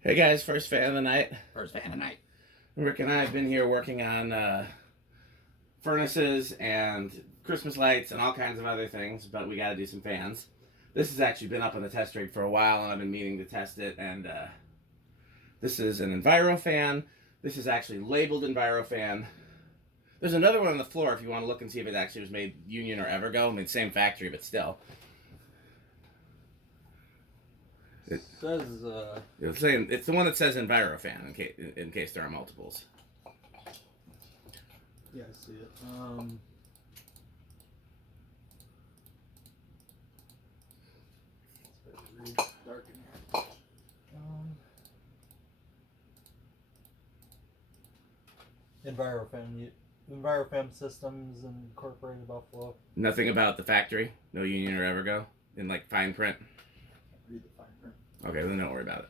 Hey guys, first fan of the night. First fan of the night. Rick and I have been here working on furnaces and Christmas lights and all kinds of other things, but we got to do some fans. This has actually been up on the test rig for a while, and I've been meaning to test it. And this is an Envirofan. This is actually labeled Envirofan. There's another one on the floor if you want to look and see if it actually was made Union or Evergo. I mean, same factory, but still. It says, it's the one that says Envirofan in case there are multiples. Yeah, I see it. It's very dark in here. Envirofan Systems Incorporated, Buffalo. Nothing about the factory? No Union or Evergo? In like fine print? Can't read the fine print. Okay, then don't worry about it.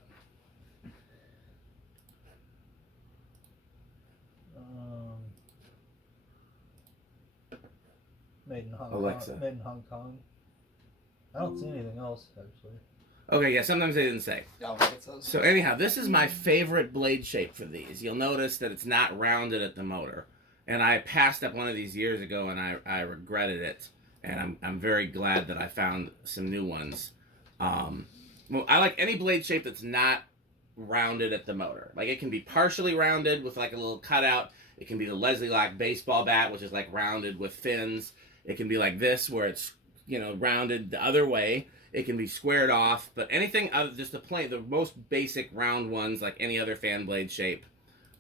Made in Hong Alexa. Kong. Made in Hong Kong. I don't see anything else actually. Okay, yeah, sometimes they didn't say. Yeah, it says. So anyhow, this is my favorite blade shape for these. You'll notice that it's not rounded at the motor. And I passed up one of these years ago and I regretted it. And I'm very glad that I found some new ones. Well, I like any blade shape that's not rounded at the motor. Like it can be partially rounded with like a little cutout. It can be the Leslie Lock baseball bat, which is like rounded with fins. It can be like this, where it's, you know, rounded the other way. It can be squared off, but anything other, just the most basic round ones, like any other fan blade shape,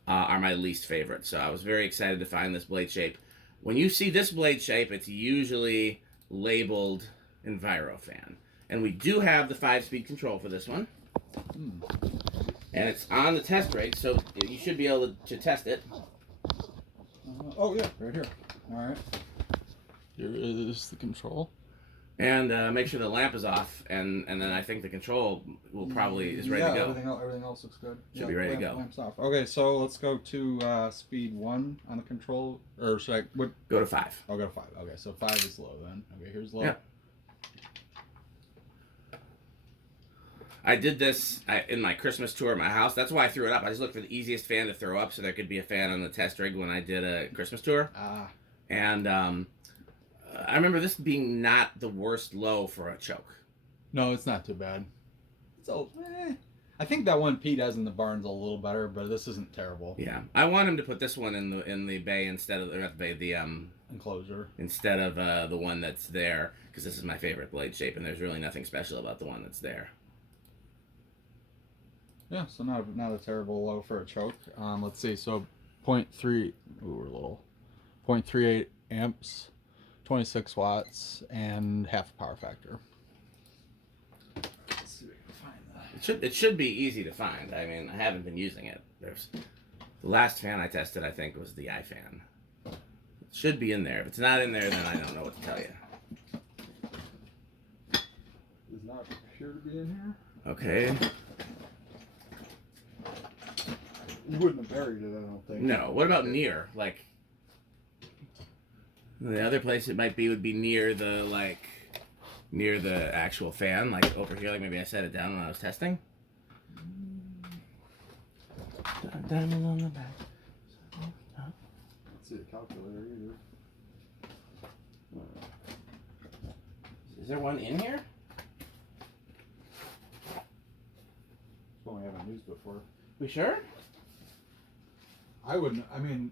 are my least favorite. So I was very excited to find this blade shape. When you see this blade shape, it's usually labeled Envirofan. And we do have the 5-speed control for this one. And it's on the test rig, so you should be able to test it. Oh yeah, right here. All right. Here is the control. And make sure the lamp is off, and then I think the control will probably is ready to go. Everything else looks good. Should be ready to go. Lamp's off. Okay, so let's go to speed 1 on the control, or should I? What? Go to 5. I'll go to 5. Okay, so 5 is low then. Okay, here's low. Yeah. I did this in my Christmas tour at my house. That's why I threw it up. I just looked for the easiest fan to throw up so there could be a fan on the test rig when I did a Christmas tour. And I remember this being not the worst low for a choke. No, it's not too bad. It's I think that one Pete has in the barn's a little better, but this isn't terrible. Yeah, I want him to put this one in the bay instead of the enclosure instead of the one that's there, because this is my favorite blade shape, and there's really nothing special about the one that's there. Yeah, so not a terrible low for a choke. Let's see, so 0.3, we're little, 0.38 amps, 26 watts, and half power factor. Let's see if we can find that. It should be easy to find. I mean, I haven't been using it. The last fan I tested, I think, was the iFan. It should be in there. If it's not in there, then I don't know what to tell you. Does not appear to be in here. Okay. You wouldn't have buried it, I don't think. No. What about near? Like, the other place it might be would be near the actual fan, like over here. Like maybe I set it down when I was testing. Diamond on the back. Let's see the calculator either. Is there one in here? It's one we haven't used before. We sure? I wouldn't. I mean.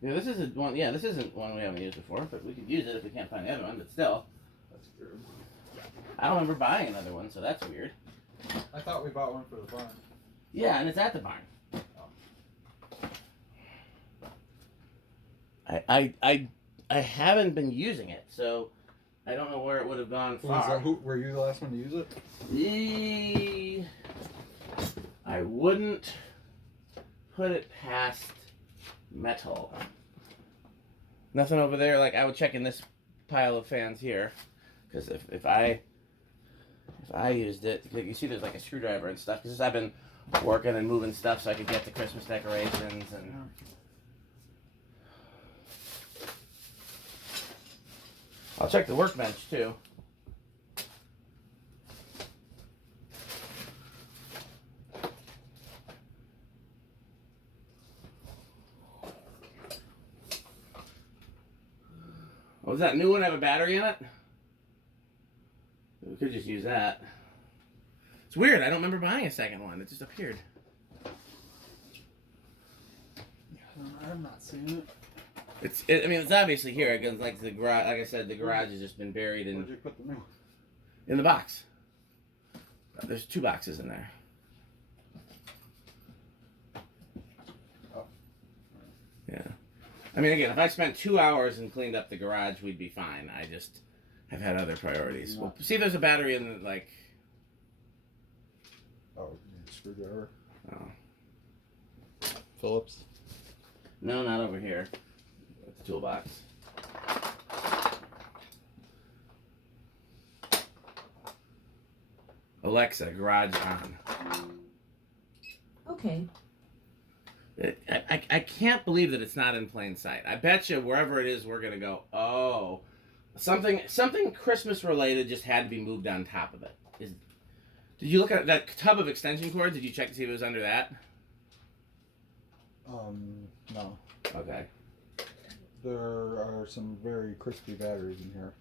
Yeah, this isn't one. Yeah, this isn't one we haven't used before, but we could use it if we can't find the other one. But still, That's weird. I don't remember buying another one, so that's weird. I thought we bought one for the barn. Yeah, and it's at the barn. I haven't been using it, so I don't know where it would have gone far. Were you the last one to use it? I wouldn't put it past metal. Nothing over there. Like, I would check in this pile of fans here, because if I used it, you see there's like a screwdriver and stuff, because I've been working and moving stuff so I could get the Christmas decorations and. I'll check the workbench too. Oh, does that new one have a battery in it? We could just use that. It's weird. I don't remember buying a second one. It just appeared. I'm not seeing it. I mean, it's obviously here. Again, like the garage. Like I said, the garage has just been buried in. Where'd you put the new one? In the box. There's 2 boxes in there. Oh. Yeah. I mean, again, if I spent 2 hours and cleaned up the garage, we'd be fine. I just have had other priorities. Well, see if there's a battery in the, like... Oh, screwdriver. Oh. Phillips. No, not over here. It's a toolbox. Alexa, garage on. Okay. I can't believe that it's not in plain sight. I bet you wherever it is, we're gonna go. Oh, something Christmas related just had to be moved on top of it. Did you look at that tub of extension cord? Did you check to see if it was under that? No. Okay. There are some very crispy batteries in here.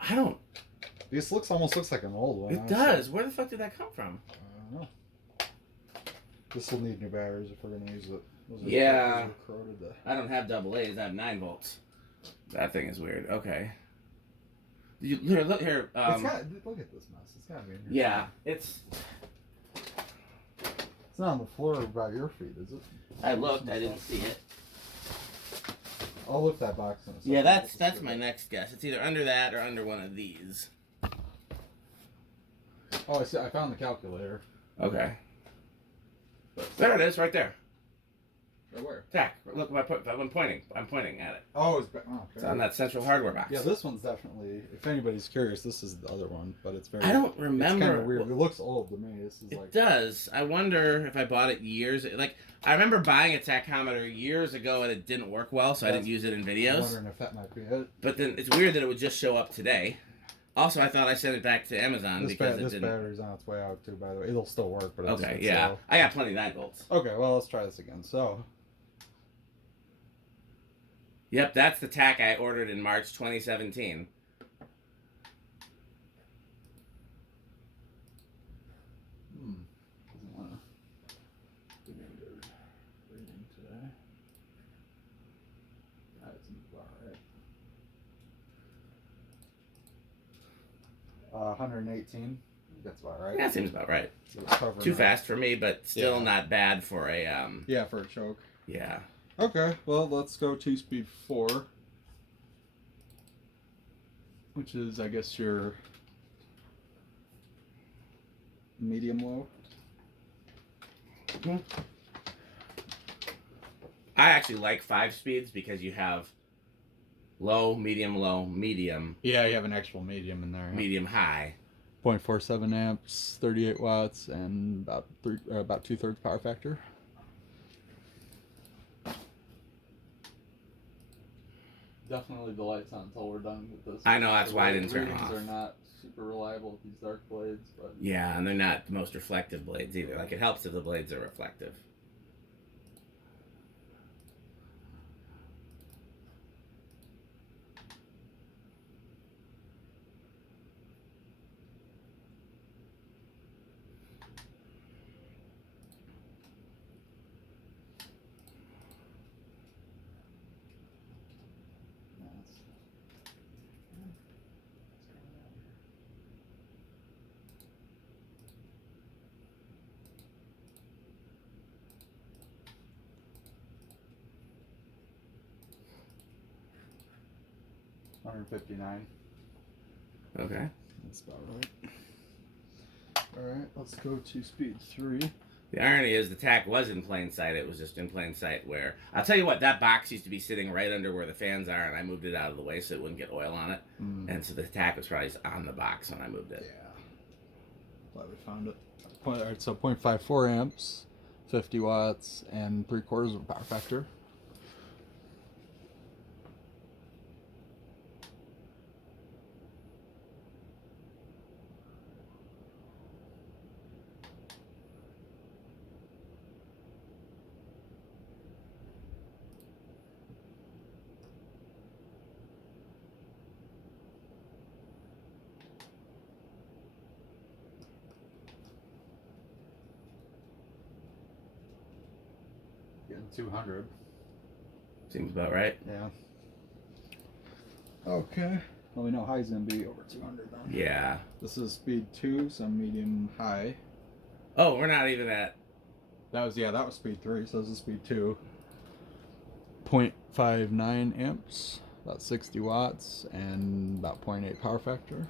I don't. This almost looks like an old one. It does. Where the fuck did that come from? I don't know. This will need new batteries if we're gonna use it. Yeah. I don't have double A's. I have 9 volts. That thing is weird. Okay. Did you look here? Look at this mess. It's gotta be in here. Yeah, it's not on the floor by your feet, is it? I looked. I didn't see it. I'll lift that box in a second. Yeah, that's my next guess. It's either under that or under one of these. Oh, I see. I found the calculator. Okay. There it is, right there. Where? Tack. Look, I'm pointing. I'm pointing at it. Oh, okay. It's on that central hardware box. Yeah, this one's definitely. If anybody's curious, this is the other one, but it's very. I don't remember. It's kind of weird. It looks old to me. This is It like. does. I wonder if I bought it years. Like I remember buying a tachometer years ago and it didn't work well, so I didn't use it in I'm videos. wondering if that might be it. But then it's weird that it would just show up today. Also, I thought I sent it back to Amazon because it this didn't. battery's on its way out too. By the way, it'll still work, but it's Okay, it's yeah, slow. I got plenty of 9 volts. Okay, well let's try this again. So. Yep, that's the tack I ordered in March 2017. Doesn't want to give me a good reading today. That seems about right. 118. That's about right. Yeah, that seems about right. So Too fast for me, but still not bad for a Yeah, for a choke. Yeah. Okay, well let's go 2-speed 4, which is I guess your medium low. Mm-hmm. I actually like 5 speeds because you have low, medium, Yeah, you have an actual medium in there. medium, high. 0.47 amps, 38 watts, and about 2/3 power factor. Definitely the lights on until we're done with this. I know, that's why I didn't turn them Readings off. are not super reliable with these dark blades, but Yeah, and they're not the most reflective blades either. Like, it helps if the blades are reflective. $159. Okay. That's about right. Alright, let's go to speed 3. The irony is the tack was in plain sight. It was just in plain sight where... I'll tell you what, that box used to be sitting right under where the fans are, and I moved it out of the way so it wouldn't get oil on it. And so the tack was probably just on the box when I moved it. Yeah. Glad we found it. Alright, so 0.54 amps, 50 watts, and 3/4 of a power factor. 200. Seems about right. Yeah. Okay. Well, we know high's gonna be over 200 then. Yeah. This is speed 2, so medium high. Oh, we're not even at. That was speed 3, so this is speed 2. 0.59 amps, about 60 watts, and about 0.8 power factor.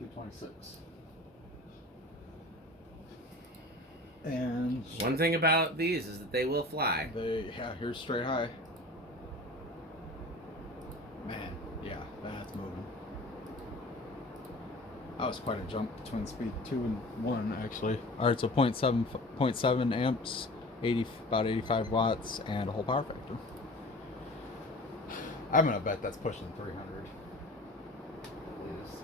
$226. And One thing about these is that they will fly. Here's straight high. Man, yeah, that's moving. That was quite a jump between speed 2 and 1, actually. Alright, so 0.7 amps, about 85 watts, and a whole power factor. I'm gonna bet that's pushing 300. Yes.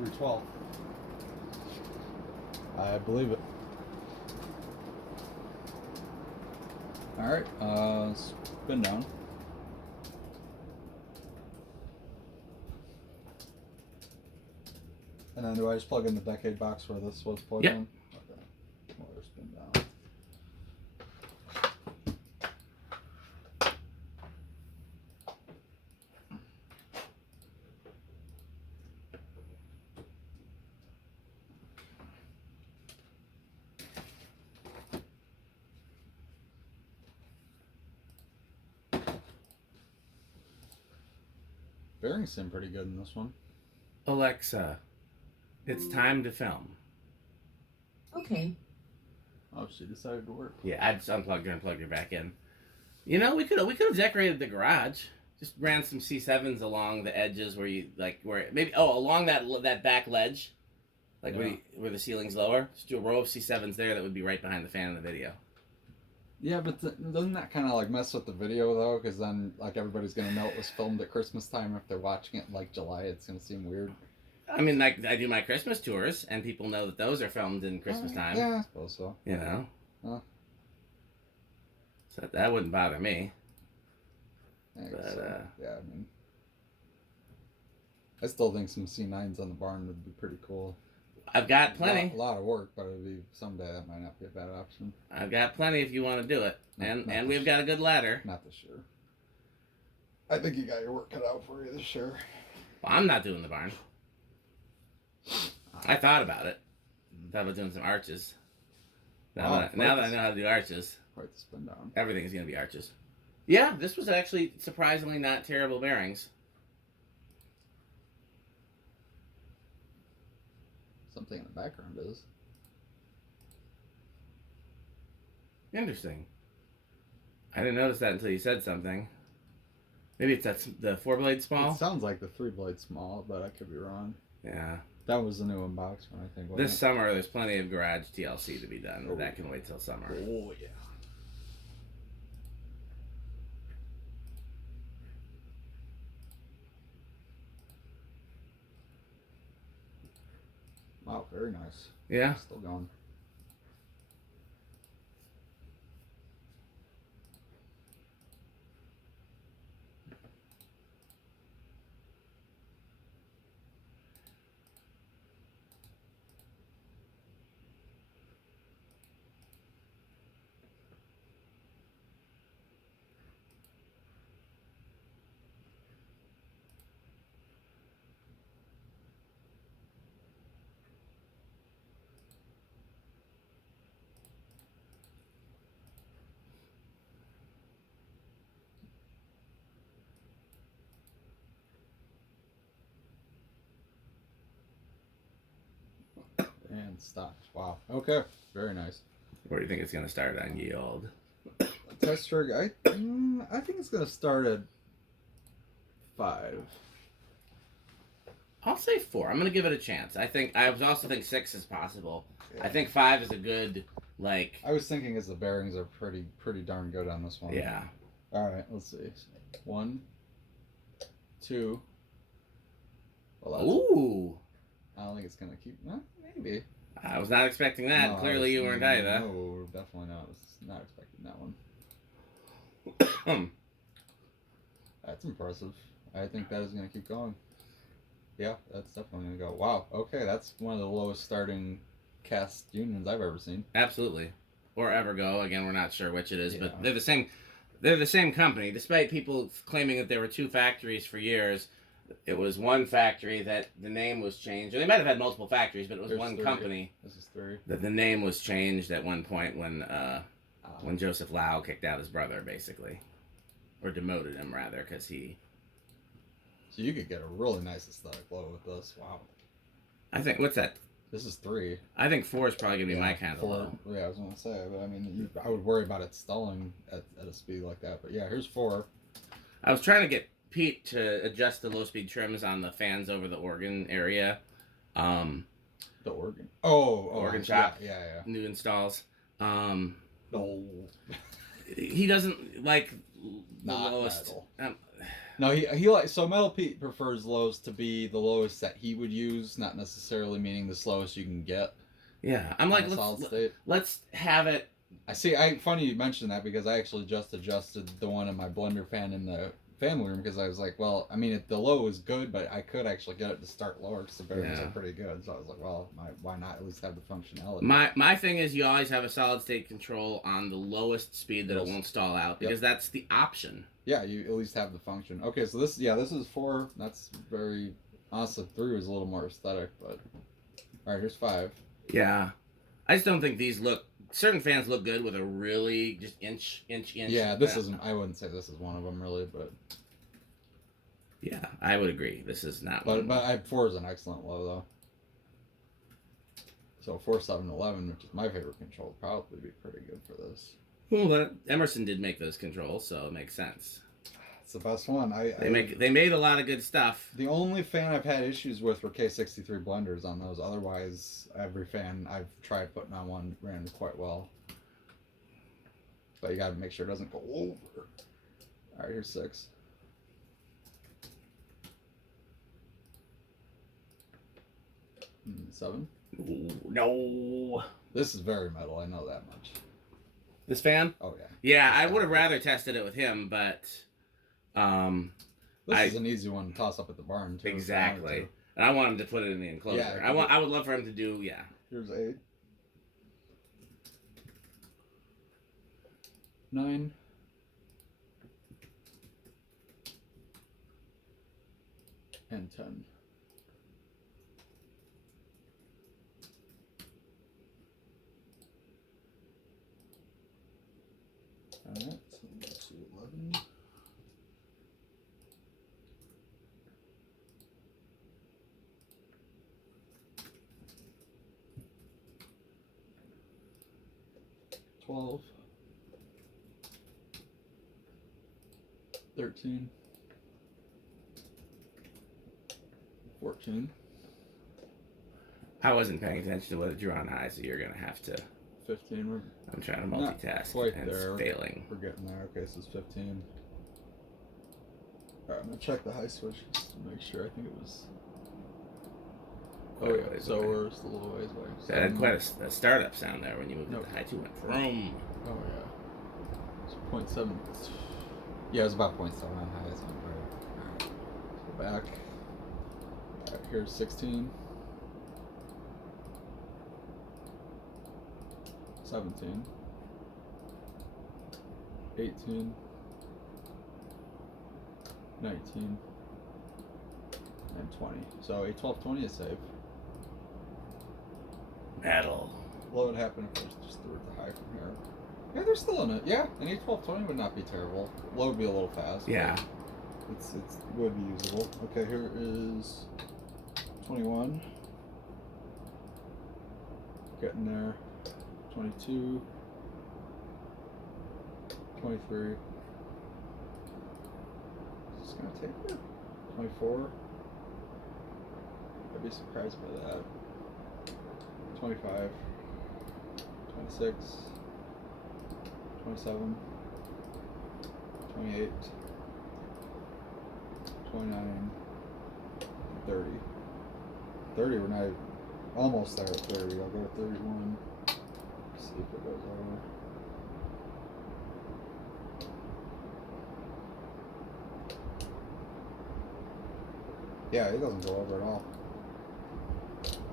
$312. I believe it. Alright, spin down. And then do I just plug in the decade box where this was plugged Yep. in? Okay. Motor spin down. Bearings seem pretty good in this one. Alexa, it's time to film. Okay. Oh, she decided to work. Yeah, I just unplugged her and plugged her back in. You know, we could have decorated the garage. Just ran some C7s along the edges along that back ledge, like Yeah. where the ceiling's lower. Just do a row of C7s there that would be right behind the fan in the video. Yeah, but doesn't that kind of like mess with the video though? Because then like everybody's gonna know it was filmed at Christmas time. If they're watching it in like July, it's gonna seem weird. I mean, like I do my Christmas tours, and people know that those are filmed in Christmas time. Yeah, I suppose so. You know. Huh. So that wouldn't bother me. Yeah, I guess But, so. Yeah, I mean, I still think some C9s on the barn would be pretty cool. I've got plenty. A lot of work, but it'd be someday. That might not be a bad option. I've got plenty if you want to do it, and we've got a good ladder. Not this year. I think you got your work cut out for you this year. Well, I'm not doing the barn. I thought about it. Thought about doing some arches. Now that I know how to do arches, Quite the spin down. everything's gonna be arches. Yeah, this was actually surprisingly not terrible bearings. Something in the background is. Interesting. I didn't notice that until you said something. Maybe it's the 4-blade small. It sounds like the 3-blade small, but I could be wrong. Yeah. That was the new unboxed one, I think. This summer, there's plenty of garage TLC to be done, but that can wait till summer. Oh yeah. Wow, very nice. Yeah. Still going. And stopped. Wow. Okay. Very nice. Where do you think it's gonna start on yield? Test rig. I think it's gonna start at 5. I'll say 4. I'm gonna give it a chance. I also think 6 is possible. Yeah. I think 5 is a good like. I was thinking as the bearings are pretty darn good on this one. Yeah. All right, let's see. 1, 2. Well, Ooh. I don't think it's gonna keep. Well, maybe. I was not expecting that. No, Clearly, you weren't either. No, definitely not. I was not expecting that one. That's impressive. I think that is gonna keep going. Yeah, that's definitely gonna go. Wow. Okay, that's one of the lowest starting cast unions I've ever seen. Absolutely. Or ever go. Again, we're not sure which it is, Yeah. but they're the same. They're the same company, despite people claiming that there were 2 factories for years. It was one factory that the name was changed. Or they might have had multiple factories, but it was There's one 3. company. This is 3. That the name was changed at one point when Joseph Lau kicked out his brother, basically, or demoted him rather, because he. So you could get a really nice aesthetic low with this. Wow. I think what's that? This is 3. I think 4 is probably gonna be my kind of 4. low. Yeah, I was gonna say, but I mean, I would worry about it stalling at a speed like that. But yeah, here's 4. I was trying to get Pete to adjust the low speed trims on the fans over the organ area. The organ. Oh, organ shop. Yeah. New installs. No. He doesn't like the Not lowest. metal. No, he like so Metal Pete prefers lows to be the lowest that he would use, not necessarily meaning the slowest you can get. Yeah, I'm like solid state. let's have it. I see. Funny you mentioned that because I actually just adjusted the one in my blender fan in the family room because I was like, well, I mean, the low is good, but I could actually get it to start lower because the bearings are pretty good. So I was like, well, why not at least have the functionality? My thing is you always have a solid state control on the lowest speed that it won't stall out because that's the option. Yeah, you at least have the function. Okay, so this is 4. That's very honestly 3 was a little more aesthetic, but all right, here's 5. Yeah, I just don't think these look. Certain fans look good with a really just inch. Yeah, this isn't. I wouldn't say this is one of them really, but yeah, I would agree. This is not. But 4 is an excellent low though. So 4, 7, 11, which is my favorite control, would probably be pretty good for this. Well, Emerson did make those controls, so it makes sense. It's the best one. They made a lot of good stuff. The only fan I've had issues with were K63 blenders on those. Otherwise, every fan I've tried putting on one ran quite well. But you gotta make sure it doesn't go over. All right, here's 6. Mm, 7. Ooh, no. This is very metal. I know that much. This fan? Oh yeah. Yeah, I would have rather tested it with him, but this is an easy one to toss up at the barn too. Exactly. And I want him to put it in the enclosure. Yeah, I would love for him to do Here's 8. 9. 10. Alright, so let's do 11. 12. 13. 14. I wasn't paying attention to what it drew on high, so you're gonna have to. 15. I'm trying to multitask Quite and there. it's failing. We're getting there. Okay, so it's 15. Alright, I'm gonna check the high switch just to make sure. I think it was. Oh yeah, so we're just a little ways away. That had quite a startup sound there when you moved to the high 2 went vroom. Oh yeah. So 0.7. Yeah, it was about 0.7 on high. That's not right. Alright. Go back. Alright, here's 16. 17. 18. 19. And 20. So a 1220 is safe. Metal. What would happen if I just threw it to high from here? Yeah, they're still in it. Yeah, an A1220 would not be terrible. Low would be a little fast. Yeah. It would be usable. Okay, here is 21. Getting there. 22. 23. Just gonna take it. 24. I'd be surprised by that. 25. 26. 27. 28. 29. 30. 30, we're not almost there at 30. I'll go to 31. See if it goes over. Yeah, it doesn't go over at all.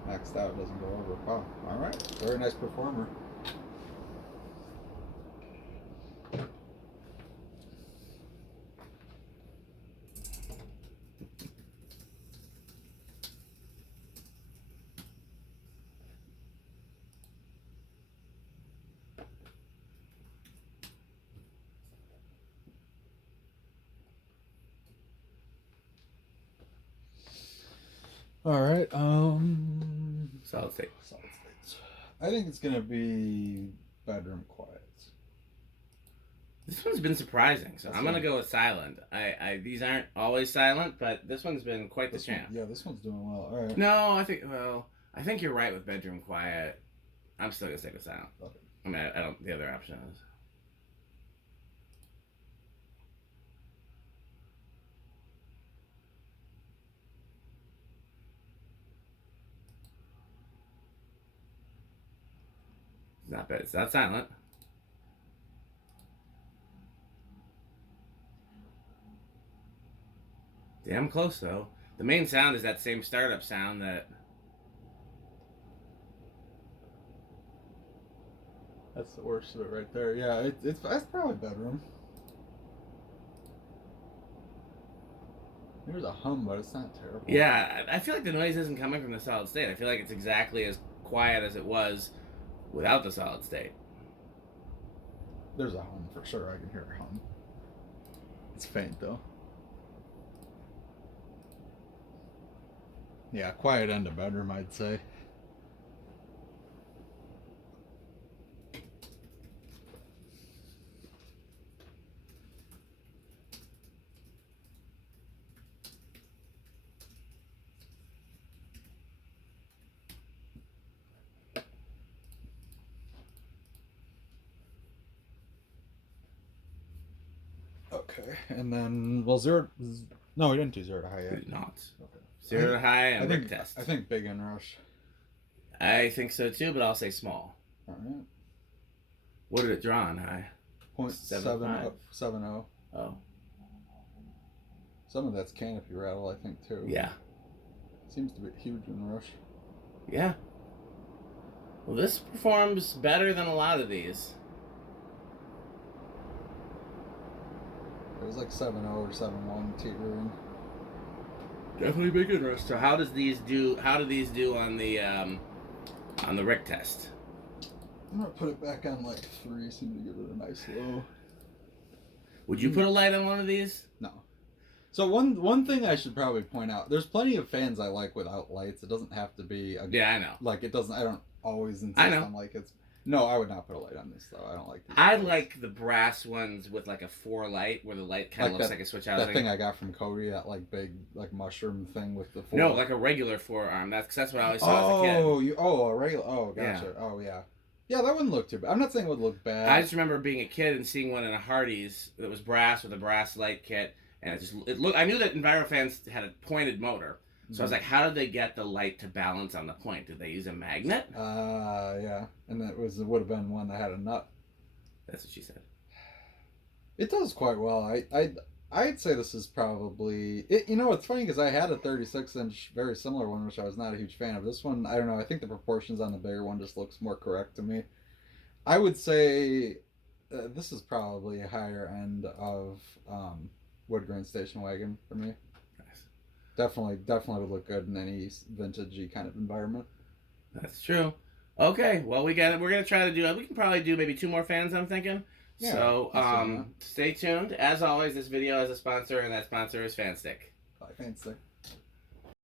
Maxed out, doesn't go over. Wow. Alright. Very nice performer. Alright, Solid state. solid states. I think it's gonna be bedroom quiet. This one's been surprising, so I'm gonna go with silent. These aren't always silent, but this one's been quite the champ. Yeah, this one's doing well. Alright. No, I think you're right with bedroom quiet. I'm still gonna stick with silent. Okay. I mean, I don't. The other option is. It's not bad. It's not silent. Damn close though. The main sound is that same startup sound that. That's the worst of it right there. Yeah, that's probably bedroom. There's a hum, but it's not terrible. Yeah, I feel like the noise isn't coming from the solid state. I feel like it's exactly as quiet as it was without the solid state. There's a hum for sure. I can hear a hum. It's faint though. Yeah, quiet end of bedroom, I'd say. Okay, and then, well, zero. No, we didn't do zero to high yet. Not. Okay. Zero to high and I think, Rick test. I think big inrush. I think so too, but I'll say small. All right. What did it draw on high? 0.70. Oh. Some of that's canopy rattle, I think, too. Yeah. Seems to be huge inrush. Yeah. Well, this performs better than a lot of these. It was like 7.0 or 7.1 teetering. Definitely big interest. So how do these do on the Rick test? I'm gonna put it back on like 3, seem to give it a nice low. Would you put a light on one of these? No. So one thing I should probably point out, there's plenty of fans I like without lights. It doesn't have to be Yeah, I know. like it doesn't I don't always insist I know. on like it's no, I would not put a light on this though. I don't like these. I lights. like the brass ones with like a 4 light where the light kind of Like looks that- like a switch that housing. thing I got from Cody, that like big like mushroom thing with the 4. No, like a regular forearm. That's what I always saw as a kid. A regular. Oh, gotcha. Yeah. Oh, yeah. Yeah, that wouldn't look too bad. I'm not saying it would look bad. I just remember being a kid and seeing one in a Hardee's that was brass with a brass light kit, and it looked. I knew that Envirofans had a pointed motor, so I was like, how did they get the light to balance on the point? Did they use a magnet? Yeah, and it would have been one that had a nut. That's what she said. It does quite well. I'd say this is probably it. You know, it's funny because I had a 36-inch very similar one, which I was not a huge fan of. This one, I don't know. I think the proportions on the bigger one just looks more correct to me. I would say this is probably a higher end of wood grain station wagon for me. Nice. Definitely would look good in any vintagey kind of environment. That's true. Okay, well we got it. We're gonna try to do. We can probably do maybe 2 more fans. I'm thinking. Yeah, So stay tuned. As always, this video has a sponsor, and that sponsor is Fanstick. Bye, fancy.